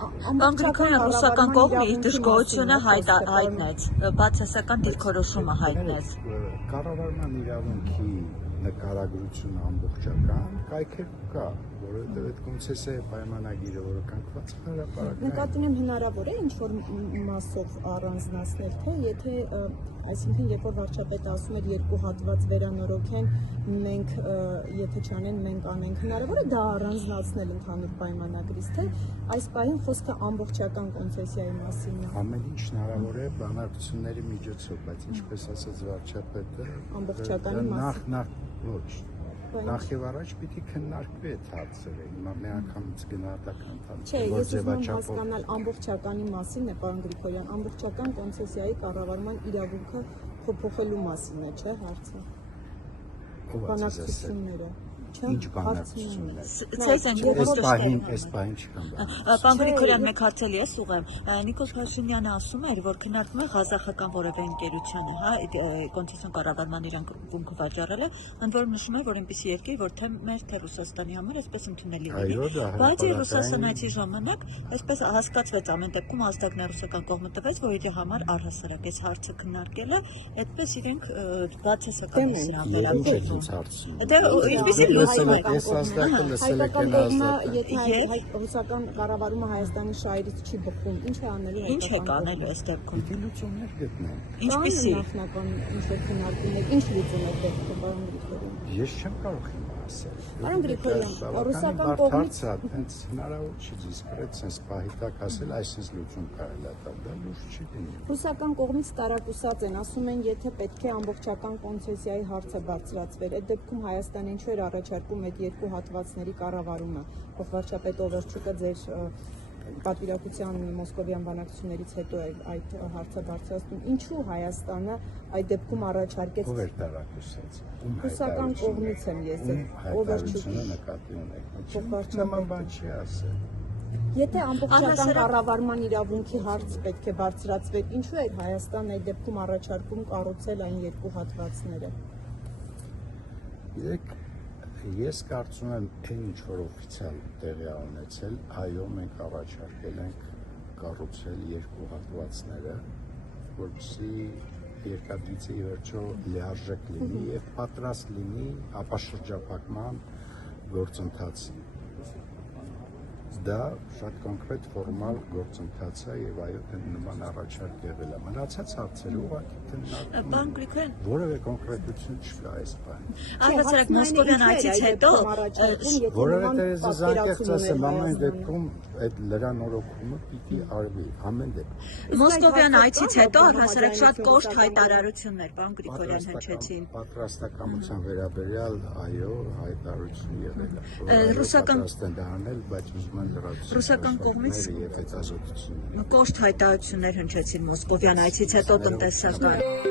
Պարոն Գրիգորյան, ռուսական կողմը իր դժգոհությունը հայտնեց, բացասական դիրքորոշումը հայտնեց։ Կառավարման իրավունքի նկարագրությունը ամբողջական կայքեր կա, որովհետև այդ կոնցեսիայի պայմանագիրը, որը կանգնված է հրապարակային։ Նկատի ունեմ հնարավոր է ինչ-որ մասով առանձնացնել, թե եթե, այսինքն երբ որ վարչապետը ասում էր երկու հատված վերանորոգեն, մենք եթե չանեն, մենք անենք, հնարավոր է դա առանձնացնել ընդհանուր պայմանագրից, թե այս պահին խոսքը ամբողջական կոնցեսիայի մասին է։ Ամեն ինչ հնարավոր է բանակցությունների միջոցով, բայց ինչպես ասաց վարչապետը, ամբողջականի մասին։ Ոչ, նախ եւ առաջ պիտի քննարկվի այդ հարցերը, հիմա մի անգամից գնահատական տալ։ Չէ, ես ուզում եմ հասկանալ ամբողջականի մասին է, պարոն Գրիգորյան, ամբողջական կոնցեսիայի կառավարման իրավունքը փոփոխելու մասին է, չէ՞ հարցը։ Բանակցությունները։ Ինչ բանակցություններ։ Այս պահին չկան։ Պարոն Գրիգորյան, մեկ հարց էլ ես ուղղեմ։ Նիկոլ Փաշինյանը ասում էր, որ քննարկում է ղազախական որևէ ընկերությանը, հա, կոնցեսիոն կառավարման իրավունքը վաճառելը, ընդ որում նշում է, որ այնպիսի երկիր, որ թե մեր, թե Ռուսաստանի համար այսպես ընդունելի լինի։ Բայց Ռուսաստան այցի ժամանակ այսպես հասկացվեց ամեն դեպքում ազդակն ռուսական կողմը տվեց, որ իր համար առհասարակ այս հարցը քննարկելը, այդպես իրենք բացասական են վերաբերվում։ Ես ազդակը լսել եք են ազդակը։ Եթե ռուսական կառավարումը Հայաստանի շահերից չի բխում, ինչ է անելու։ Ինչ է կանելու այս դեպքում։ Պիտի լուծումներ գտնեն։ Ինչպիսի նախնական ինչ-որ քննարկումներ, ինչ լուծում է պետք, պարոն Գրիգորյան։ Ես չեմ կարող հիմա ասել։ Պարոն Գրիգորյան, ռուսական կողմից հենց հնարավոր չի դիսկրետ sense պահիտակ ասել, այսպես լուծում կարելի է տալ, դա լուրջ չի լինի։ Ռուսական կողմից տարակուսած են, ասում են, եթե պետք է ամբողջական կոնցեսիայի հարցը բարձրացվեր, այդ դեպքում Հայաստանը ինչու էր առաջարկում այդ երկու հատվածների կառավարումը, ով Օվերչուկը ձեր պատվիրակության մոսկովյան բանակցություններից հետո այդ հարցը բարձրացնում, ինչու Հայաստանը այդ դեպքում առաջարկեց։ Ով էր տարակուսած։ Ռուսական կողմից եմ ես Օվերչուկը նկատի ունեք։ Նման բան չի ասել։ Եթե ամբողջական կառավարման իրավունքի հարց պետք է բարձրացվեր, ինչու էր Հայաստանն այդ դեպքում առաջարկում կառուցել այն երկու հատվածները։ Ես կարծում եմ, այն ինչ որ օֆիցիալ տեղի ունեցել, այո, մենք առաջարկել ենք կառուցել երկու հատվածները, որպեսզի երկաթգծի վերջո լիարժեք լինի եւ պատրաստ լինի ապաշրջապակման գործընթացի։ Դա շատ կոնկրետ ֆորմալ գործընթաց է եւ այո, նման առաջարկ եղել է։ Մնացած հարցերը ուղղակի քննարկվում են։ Որևէ կոնկրետություն չկա այս բանը։ Առհասարակ Մոսկովյան այցից հետո, որովհետեւ ես անկեղծ ասեմ, ամեն դեպքում այդ լրանորոգումը պիտի արվի, ամեն դեպքում։ Մոսկովյան այցից հետո առհասարակ շատ կոշտ հայտարարություններ, պարոն Գրիգորյան, հնչեցին։ Պատրաստակամության վերաբերյալ այո, հայտարարություն եղել է։ Ռուսական Ռուսական կողմից կոշտ հայտարարություններ հնչեցին Մոսկովյան այցից հետո տնտեսական